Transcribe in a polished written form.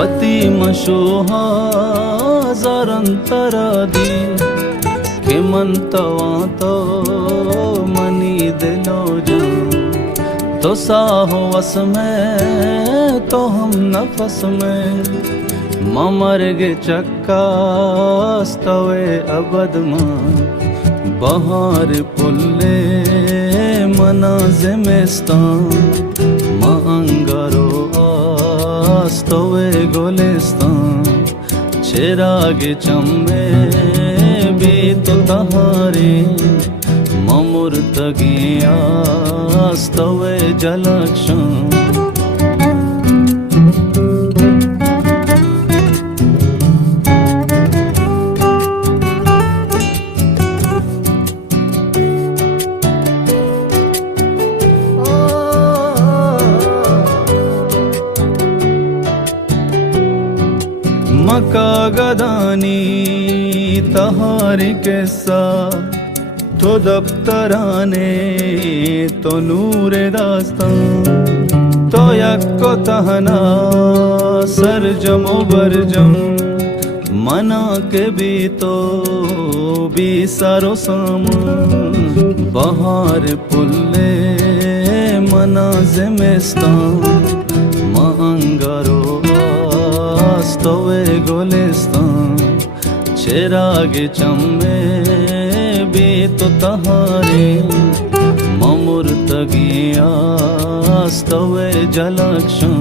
वती मशोहा जरंतरादी के मनतवा तो मनी दिलो जान तो साहो वस में तो हम नफस में ममर गे चक्का स्तवे अबद मां बहार पुल्ले मना ज़िमिस्तान मां अंगारो आस्तवे गुलिस्तान चिराग चम्बे भी तो तहारी ममुर्तगी आस्तवे जलक्षण मका गदानी तहारी किस्सा तो दफ्तराने तो नूर दास्तान तो यक्को तहना सरजमो बरजम मना के भी तो भी सारो सामान बहार पुल्ले मना ज़िमिस्तान मां अंगारो आस्तवे गुलिस्तान चिराग चम्बे भी तो तहारी ममुर्तगी आस्तवे जलक्षण